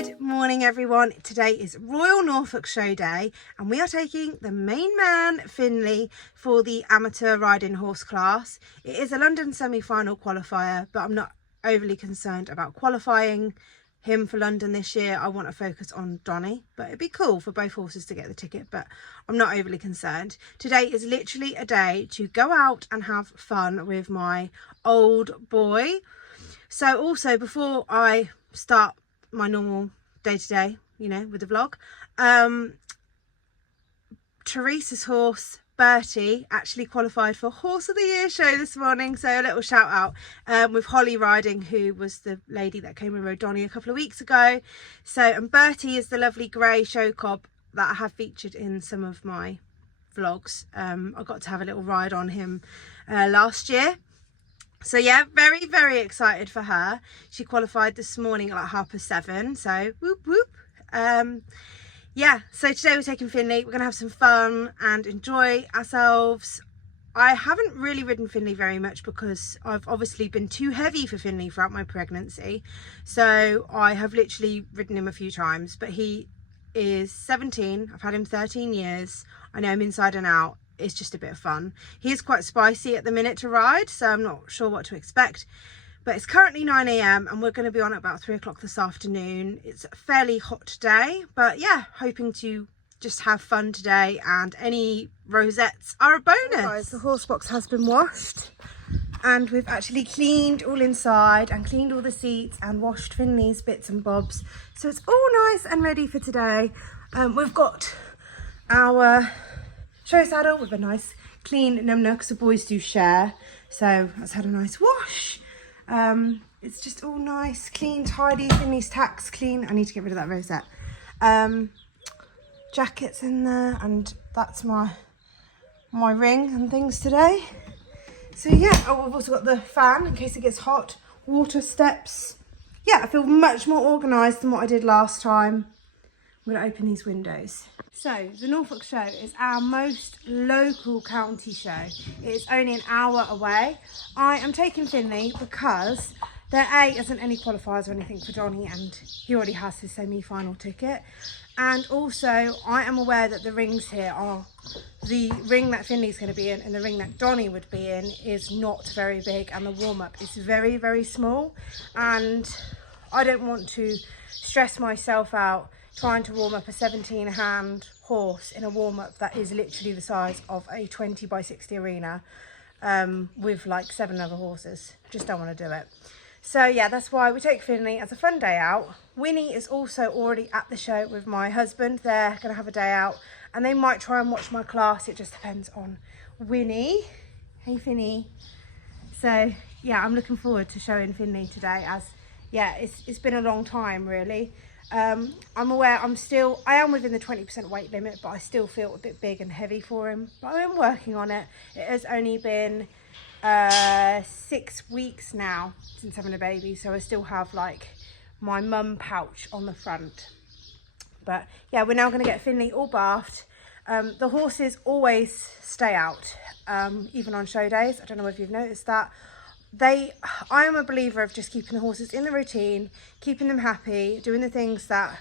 Good morning everyone. Today is Royal Norfolk Show Day and we are taking the main man Finley for the amateur riding horse class. It is a London semi-final qualifier, but I'm not overly concerned about qualifying him for London this year. I want to focus on Donny, but it'd be cool for both horses to get the ticket, but I'm not overly concerned. Today is literally a day to go out and have fun with my old boy. So also, before I start my normal day-to-day, you know, with the vlog, Teresa's horse Bertie actually qualified for Horse of the Year show this morning, so a little shout out with Holly riding, who was the lady that came and rode Donny a couple of weeks ago. So, and Bertie is the lovely grey show cob that I have featured in some of my vlogs. I got to have a little ride on him last year. So yeah, very, very excited for her. She qualified this morning at like 7:30, so whoop whoop. Yeah, so today we're taking Finley. We're gonna have some fun and enjoy ourselves. I haven't really ridden Finley very much because I've obviously been too heavy for Finley throughout my pregnancy. So I have literally ridden him a few times, but he is 17. I've had him 13 years. I know him inside and out. It's just a bit of fun. He is quite spicy at the minute to ride, so I'm not sure what to expect. But it's currently 9 AM and we're going to be on at about 3 o'clock this afternoon. It's a fairly hot day, but yeah, hoping to just have fun today, and any rosettes are a bonus. Oh guys, the horse box has been washed and we've actually cleaned all inside and cleaned all the seats and washed Finley's bits and bobs. So it's all nice and ready for today. We've got our show saddle with a nice clean number because the boys do share, so that's had a nice wash. It's just all nice, clean, tidy. Finley's tacks clean. I need to get rid of that rosette. Jackets in there, and that's my ring and things today. So yeah, oh, we've also got the fan in case it gets hot, water steps. Yeah, I feel much more organised than what I did last time. I'm going to open these windows. So the Norfolk show is our most local county show. It is only an hour away. I am taking Finley because there isn't any qualifiers or anything for Donny, and he already has his semi-final ticket. And also I am aware that the rings here are, the ring that Finley's going to be in and the ring that Donny would be in is not very big, and the warm-up is very, very small, and I don't want to stress myself out trying to warm up a 17-hand horse in a warm-up that is literally the size of a 20x60 arena with like 7 other horses. Just don't want to do it. So yeah, that's why we take Finley as a fun day out. Winnie is also already at the show with my husband. They're going to have a day out and they might try and watch my class. It just depends on Winnie. Hey Finny. So yeah, I'm looking forward to showing Finley today, as yeah, it's been a long time really. I'm aware I am within the 20% weight limit, but I still feel a bit big and heavy for him, but I am working on it. It has only been 6 weeks now since having a baby, so I still have like my mum pouch on the front. But yeah, we're now going to get Finley all bathed. The horses always stay out, even on show days. I don't know if you've noticed that. I am a believer of just keeping the horses in the routine, keeping them happy, doing the things that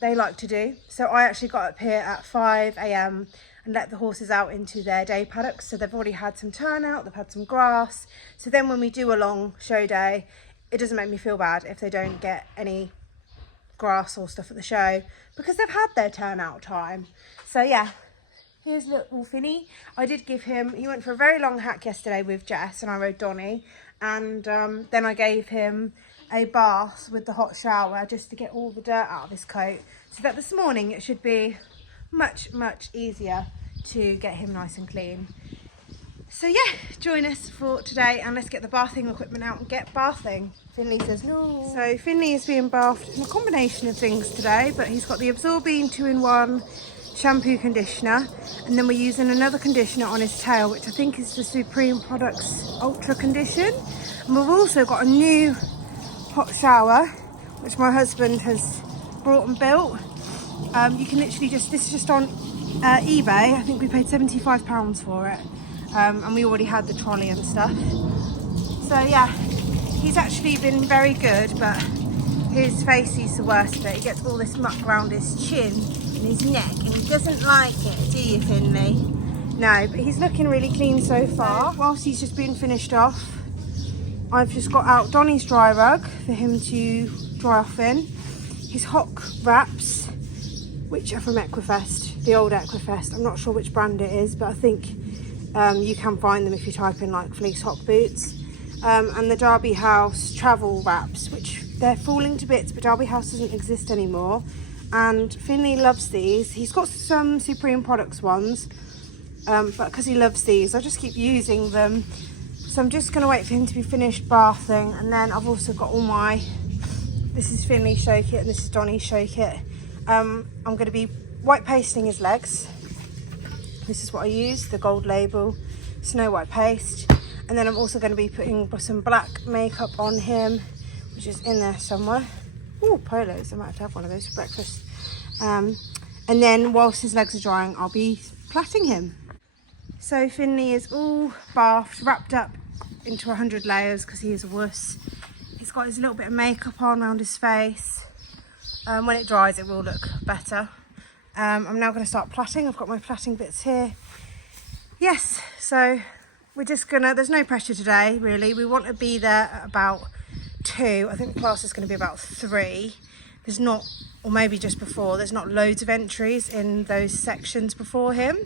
they like to do. So I actually got up here at 5 AM and let the horses out into their day paddocks. So they've already had some turnout, they've had some grass. So then when we do a long show day, it doesn't make me feel bad if they don't get any grass or stuff at the show, because they've had their turnout time. So yeah. Here's little Finny. I did give him, he went for a very long hack yesterday with Jess and I rode Donny, and then I gave him a bath with the hot shower just to get all the dirt out of his coat, so that this morning it should be much, much easier to get him nice and clean. So yeah, join us for today and let's get the bathing equipment out and get bathing. Finley says no. So Finley is being bathed in a combination of things today, but he's got the Absorbine 2-in-1 shampoo conditioner, and then we're using another conditioner on his tail, which I think is the Supreme Products Ultra Condition. And we've also got a new hot shower which my husband has brought and built. You can literally just, this is just on eBay. I think we paid £75 for it, and we already had the trolley and stuff. So yeah, he's actually been very good, but His face is the worst bit. He gets all this muck around his chin and his neck, and he doesn't like it, do you, Finley? No, but he's looking really clean so far. Whilst he's just been finished off, I've just got out Donny's dry rug for him to dry off in. His hock wraps, which are from Equifest, the old Equifest. I'm not sure which brand it is, but I think you can find them if you type in like fleece hock boots. And the Derby House travel wraps, which they're falling to bits, but Derby House doesn't exist anymore. And Finley loves these. He's got some Supreme Products ones, but because he loves these, I just keep using them. So I'm just going to wait for him to be finished bathing, and then I've also got all my, this is Finley's show kit and this is Donny's show kit. I'm going to be white pasting his legs. This is what I use, the Gold Label Snow White paste. And then I'm also going to be putting some black makeup on him, which is in there somewhere. Oh, polos, I might have to have one of those for breakfast. And then whilst his legs are drying, I'll be plaiting him. So Finley is all bathed, wrapped up into 100 layers because he is a wuss. He's got his little bit of makeup on around his face. When it dries, it will look better. I'm now going to start plaiting. I've got my plaiting bits here. Yes, so we're just gonna, there's no pressure today really. We want to be there at about 2. I think the class is going to be about 3. There's not, or maybe just before, there's not loads of entries in those sections before him,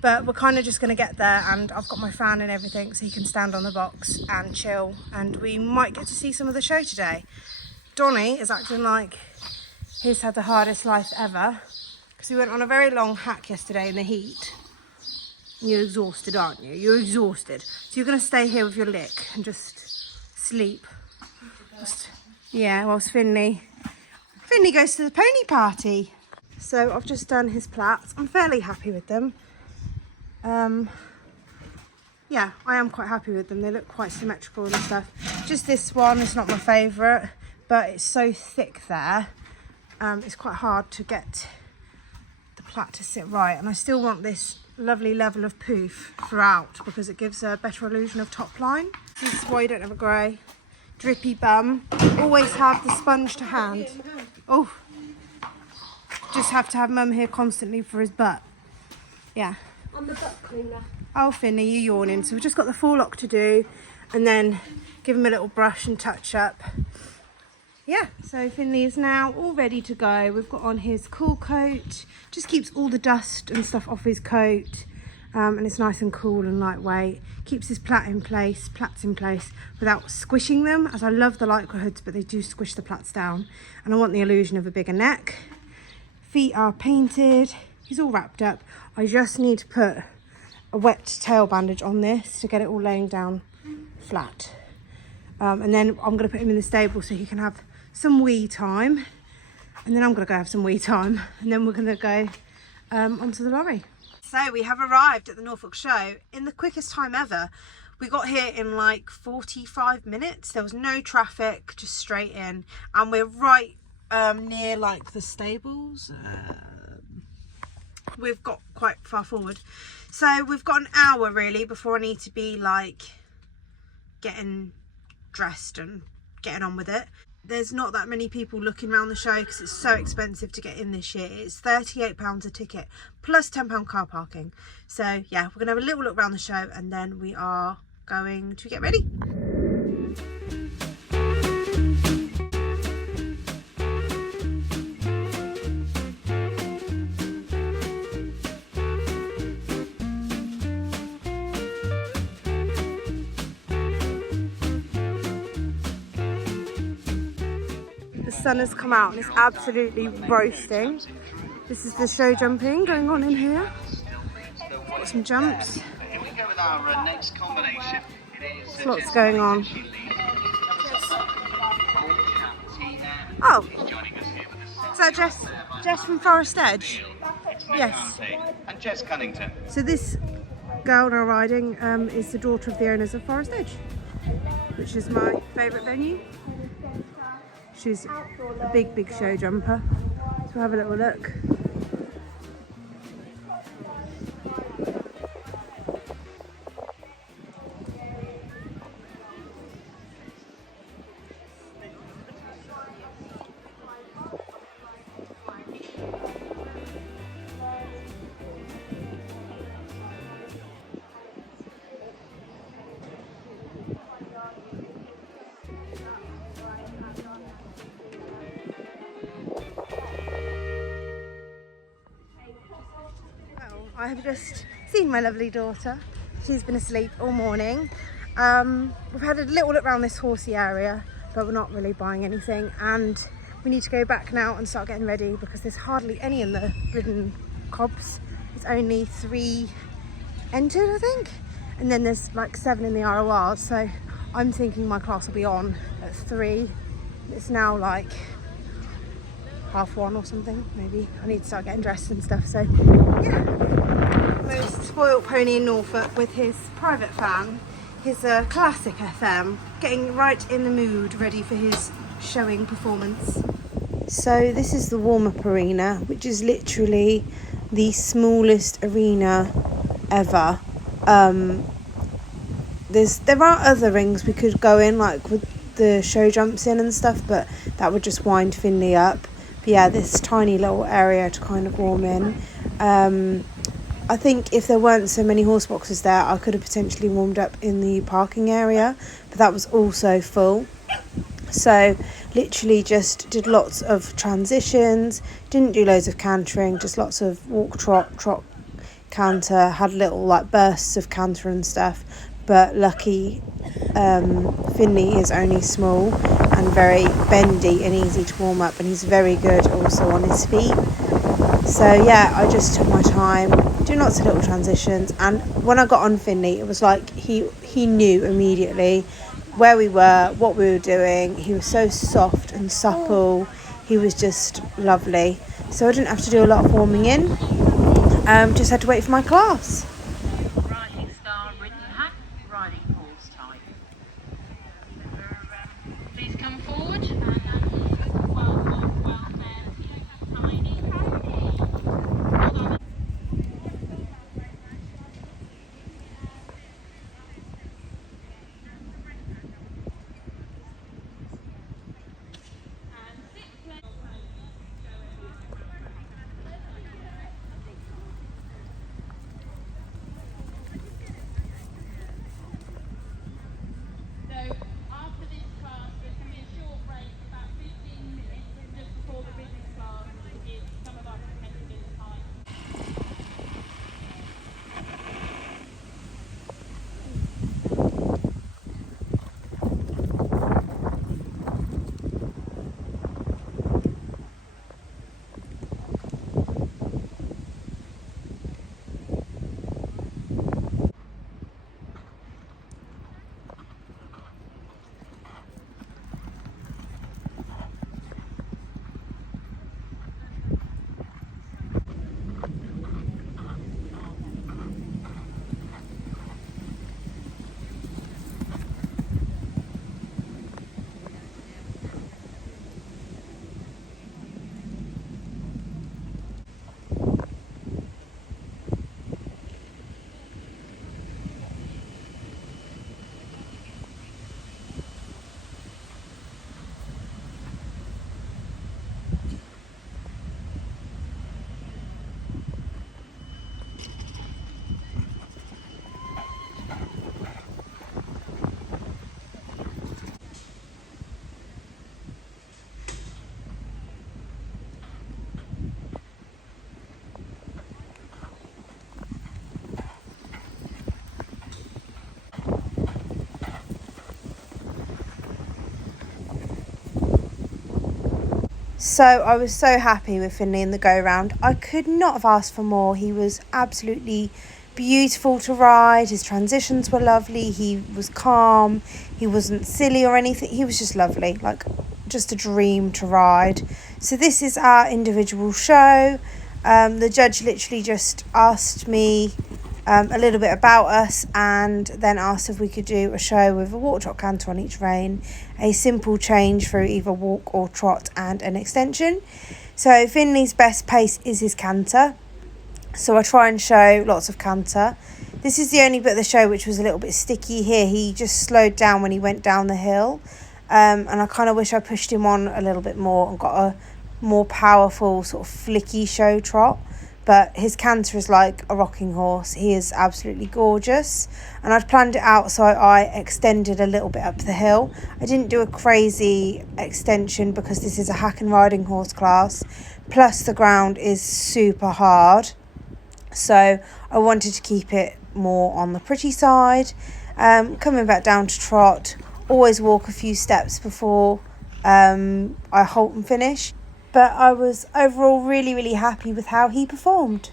but we're kind of just going to get there, and I've got my fan and everything so he can stand on the box and chill, and we might get to see some of the show today. Donny is acting like he's had the hardest life ever because we went on a very long hack yesterday in the heat. You're exhausted, aren't you? You're exhausted. So you're going to stay here with your lick and just sleep. Yeah, whilst Finley goes to the pony party. So I've just done his plaits. I'm fairly happy with them. Yeah, I am quite happy with them. They look quite symmetrical and stuff. Just this one is not my favourite, but it's so thick there. It's quite hard to get the plait to sit right, and I still want this lovely level of poof throughout because it gives a better illusion of top line. This is why you don't have a grey. Drippy bum. Always have the sponge to hand. Oh, just have to have mum here constantly for his butt. Yeah. I'm the butt cleaner. Oh, Finley, you're yawning. So we've just got the forelock to do, and then give him a little brush and touch up. Yeah, so Finley is now all ready to go. We've got on his cool coat, just keeps all the dust and stuff off his coat, and it's nice and cool and lightweight. Keeps his plaits in place without squishing them, as I love the lycra hoods, but they do squish the plaits down, and I want the illusion of a bigger neck. Feet are painted, he's all wrapped up. I just need to put a wet tail bandage on this to get it all laying down flat. And then I'm going to put him in the stable so he can have some wee time, and then I'm going to go have some wee time, and then we're going to go onto the lorry. So we have arrived at the Norfolk show in the quickest time ever. We got here in like 45 minutes. There was no traffic, just straight in, and we're right near like the stables. We've got quite far forward, so we've got an hour really before I need to be like getting dressed and getting on with it. There's not that many people looking around the show because it's so expensive to get in this year. It's £38 a ticket plus £10 car parking. So yeah, we're gonna have a little look around the show, and then we are going to get ready. The sun has come out and it's absolutely roasting. This is the show jumping going on in here. Got some jumps. There's lots going on. Oh, is that Jess from Forest Edge? Yes. And Jess Cunnington. So this girl now riding is the daughter of the owners of Forest Edge, which is my favourite venue. She's a big show jumper. So we'll have a little look. I have just seen my lovely daughter. She's been asleep all morning. We've had a little look around this horsey area, but we're not really buying anything, and we need to go back now and start getting ready because there's hardly any in the ridden cobs. It's only 3 entered, I think, and then there's like 7 in the ROR, so I'm thinking my class will be on at 3. It's now like 1:30 or something, maybe. I need to start getting dressed and stuff, so yeah. Most spoilt pony in Norfolk with his private fan, his classic FM, getting right in the mood, ready for his showing performance. So this is the warm-up arena, which is literally the smallest arena ever. There are other rings we could go in, like with the show jumps in and stuff, but that would just wind Finley up. But yeah, this tiny little area to kind of warm in. I think if there weren't so many horse boxes there, I could have potentially warmed up in the parking area, but that was also full. So literally just did lots of transitions, didn't do loads of cantering, just lots of walk, trot, canter, had little like bursts of canter and stuff, but lucky Finley is only small and very bendy and easy to warm up, and he's very good also on his feet. So yeah, I just took my time, doing lots of little transitions, and when I got on Finley, it was like he knew immediately where we were, what we were doing. He was so soft and supple. He was just lovely. So I didn't have to do a lot of warming in. Just had to wait for my class. Riding style, ridden hat, riding horse type. Please come forward. So I was so happy with Finley in the go-round. I could not have asked for more. He was absolutely beautiful to ride. His transitions were lovely. He was calm. He wasn't silly or anything. He was just lovely, like just a dream to ride. So this is our individual show. The judge literally just asked me a little bit about us, and then asked if we could do a show with a walk, trot, canter on each rein, a simple change through either walk or trot, and an extension. So Finley's best pace is his canter, so I try and show lots of canter. This is the only bit of the show which was a little bit sticky here. He just slowed down when he went down the hill, and I kind of wish I pushed him on a little bit more and got a more powerful sort of flicky show trot. But his canter is like a rocking horse. He is absolutely gorgeous. And I'd planned it out so I extended a little bit up the hill. I didn't do a crazy extension because this is a hack and riding horse class. Plus the ground is super hard. So I wanted to keep it more on the pretty side. Coming back down to trot, always walk a few steps before I halt and finish. But I was overall really happy with how he performed.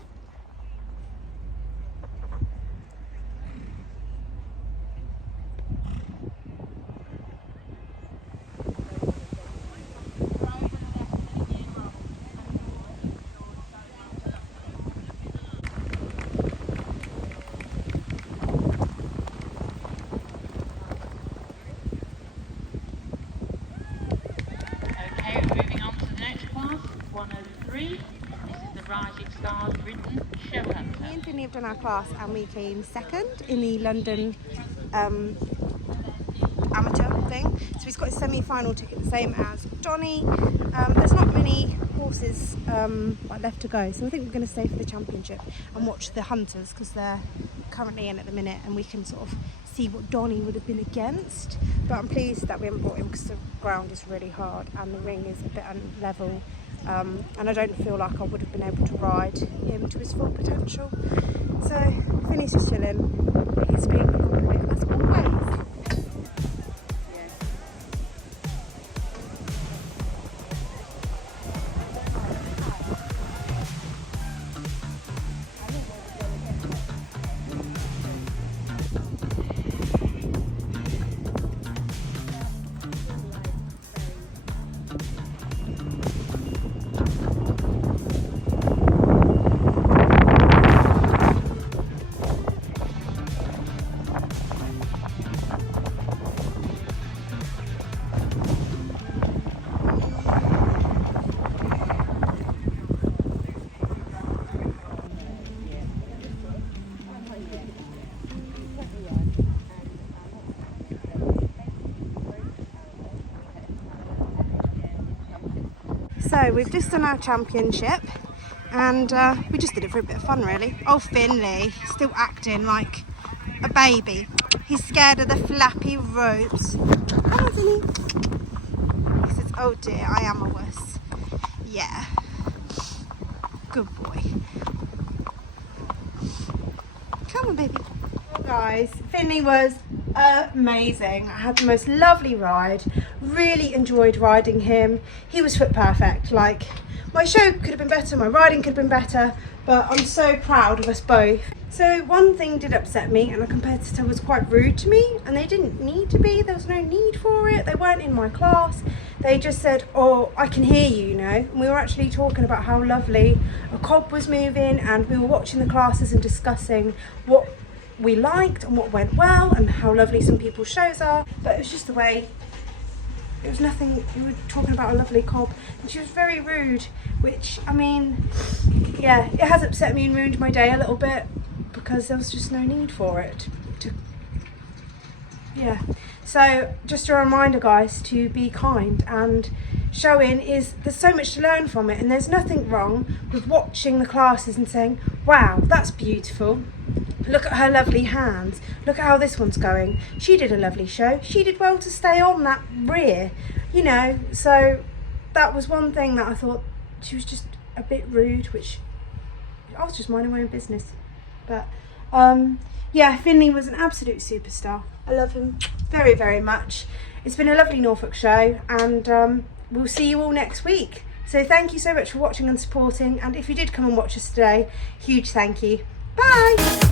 Okay, we're moving on to the next class, 103. This is the Rising Stars Ridden Show Hunter. Me and Finley have done our class and we came second in the London amateur thing. So he's got his semi-final ticket, the same as Donny. There's not many horses left to go, so I think we're going to stay for the championship and watch the hunters because they're currently in at the minute, and we can sort of see what Donny would have been against. But I'm pleased that we haven't brought him because the ground is really hard and the ring is a bit unlevel, and I don't feel like I would have been able to ride him to his full potential. So Finley's just chilling. He's being quiet as always. So we've just done our championship and we just did it for a bit of fun really. Oh, Finley, still acting like a baby. He's scared of the flappy ropes. Come on, Finley. He says, oh dear, I am a wuss. Yeah. Good boy. Come on, baby. Well, guys, Finley was amazing. I had the most lovely ride. Really enjoyed riding him. He was foot perfect. Like, my show could have been better, my riding could have been better, but I'm so proud of us both. So one thing did upset me, and a competitor was quite rude to me, and they didn't need to be. There was no need for it. They weren't in my class. They just said, oh, I can hear you, you know. And we were actually talking about how lovely a cob was moving, and we were watching the classes and discussing what we liked and what went well and how lovely some people's shows are. But it was just the way, it was nothing. We were talking about a lovely cob and she was very rude, which, I mean, yeah, it has upset me and ruined my day a little bit because there was just no need for it. Yeah, so just a reminder, guys, to be kind, and showing is, there's so much to learn from it, and there's nothing wrong with watching the classes and saying, wow, that's beautiful. Look at her lovely hands. Look at how this one's going. She did a lovely show. She did well to stay on that rear, you know. So that was one thing that I thought she was just a bit rude, which I was just minding my own business. But yeah, Finley was an absolute superstar. I love him very, very much. It's been a lovely Norfolk show, and we'll see you all next week. So thank you so much for watching and supporting. And if you did come and watch us today, huge thank you. Bye.